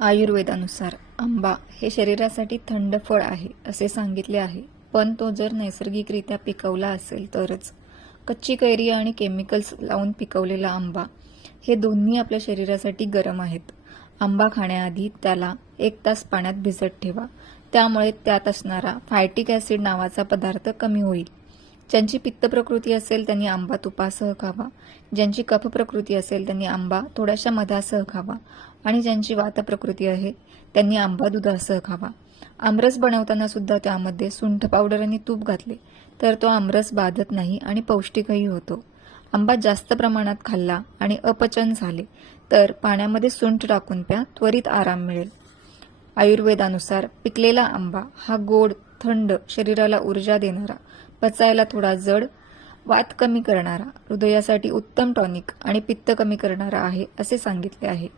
आयुर्वेदानुसार आंबा हे शरीरासाठी थंड फळ आहे असे सांगितले आहे. पण तो जर नैसर्गिकरित्या पिकवला असेल तरच. कच्ची कैरी आणि केमिकल्स लावून पिकवलेला आंबा हे दोन्ही आपल्या शरीरासाठी गरम आहेत. आंबा खाण्याआधी त्याला एक तास पाण्यात भिजत ठेवा. त्यामुळे त्यात असणारा फायटिक ॲसिड नावाचा पदार्थ कमी होईल. ज्यांची पित्त प्रकृती असेल त्यांनी आंबा तुपासह खावा. ज्यांची कफ प्रकृती असेल त्यांनी आंबा थोड्याशा मधासह खावा. आणि ज्यांची वात प्रकृती आहे त्यांनी आंबा दुधासह खावा. आमरस बनवताना सुद्धा त्यामध्ये सुंठ पावडर आणि तूप घातले तर तो आमरस बाधत नाही आणि पौष्टिकही होतो. आंबा जास्त प्रमाणात खाल्ला आणि अपचन झाले तर पाण्यामध्ये सुंठ टाकून प्या त्वरित आराम मिळेल. आयुर्वेदानुसार पिकलेला आंबा हा गोड थंड शरीराला ऊर्जा देणारा पचायला थोडा जड वात कमी करणारा हृदयासाठी उत्तम टॉनिक आणि पित्त कमी करणारा आहे असे सांगितले आहे.